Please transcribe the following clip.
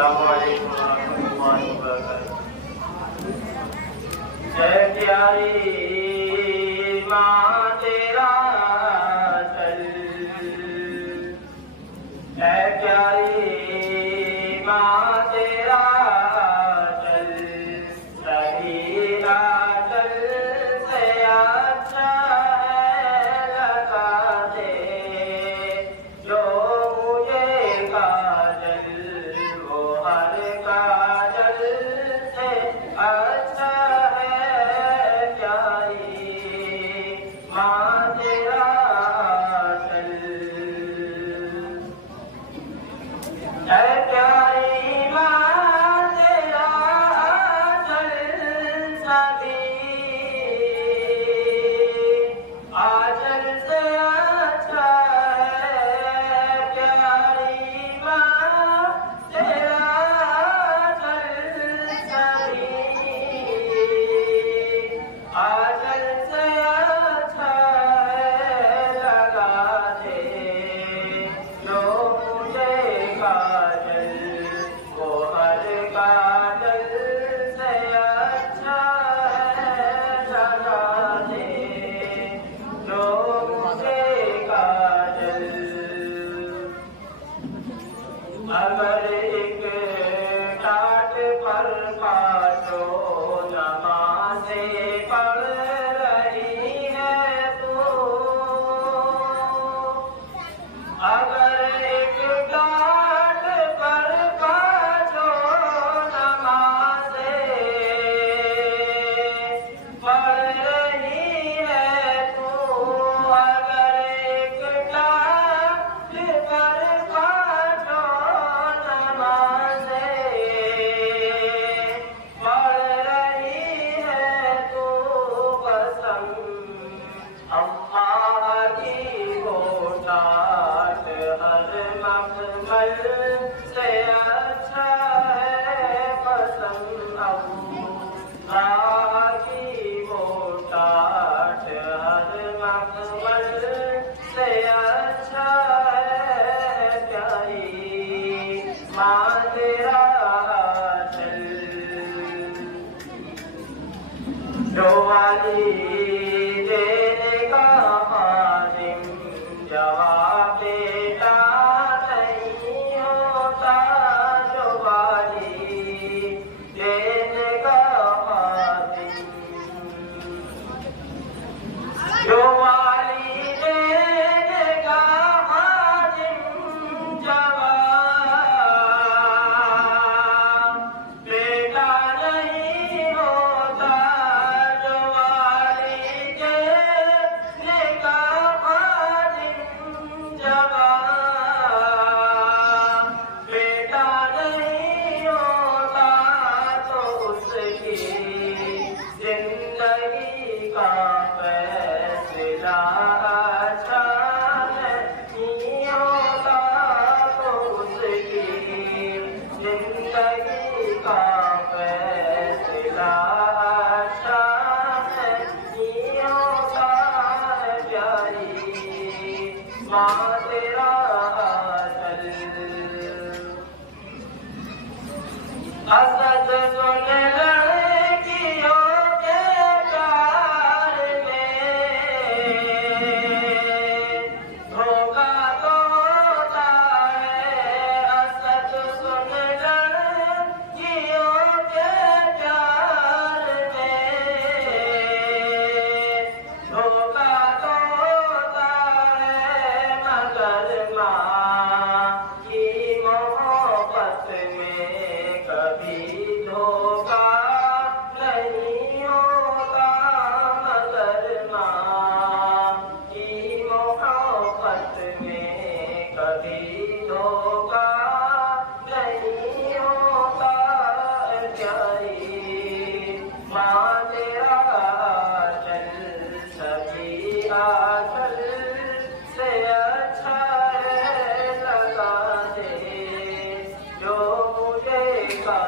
अस्सलामु अलैकुम वरहमतुल्लाहि वबरकातुहू। जय प्यारी माँ तेरा चल, जय प्यारी माँ तेरा चल, सही चल से अच्छा है लगा दे जो मुझे काजल, वो हर काजल से अच्छा है प्यारी माँ तेरा चल। जय प्यारी माँ तेरा चल, सदी आचल से अच्छा है प्यारी माँ तेरा चल, सदी आचल से अच्छा है लगा दे जो मुझे काजल, वो हर काजल से अच्छा है लगा दे जो मुझे काजल। अगर एक टाट पर काटो नमाज़ें पढ़ रही है तू, अगर एक टाट पर काटो नमाज़ें पढ़ रही है तू, अगर एक टाट पर काटो नमाज़ें पढ़ रही है तू, कसम अम्मा की वो टाट हर मखमल से अच्छा है, कसम अम्मा की वो टाट हर मखमल से अच्छा है प्यारी माँ तेरा चल। जो वाली देने का खादिम जवाब बेटा नहीं होता, जो वाली देने का खादिम, जो वाली देने का खादिम जवाब बेटा नहीं होता, जो वाली देने का खादिम जवाब बेटा नहीं होता, तो उसकी जिंदगी का फैसला अच्छा नहीं होता, तो उसकी जिंदगी का फैसला अच्छा नहीं होता है प्यारी माँ तेरा चल। असद सुन लड़कियों के प्यार में, धोखा तो होता है, असद सुन लड़कियों के प्यार में, धोखा तो होता है, मगर माँ की मोहब्बत में कभी धोखा नहीं होता, मगर माँ की मोहब्बत में कभी धोखा नहीं होता प्यारी माँ तेरा चल, सभी आचल से अच्छा है लगा दे जो मुझे का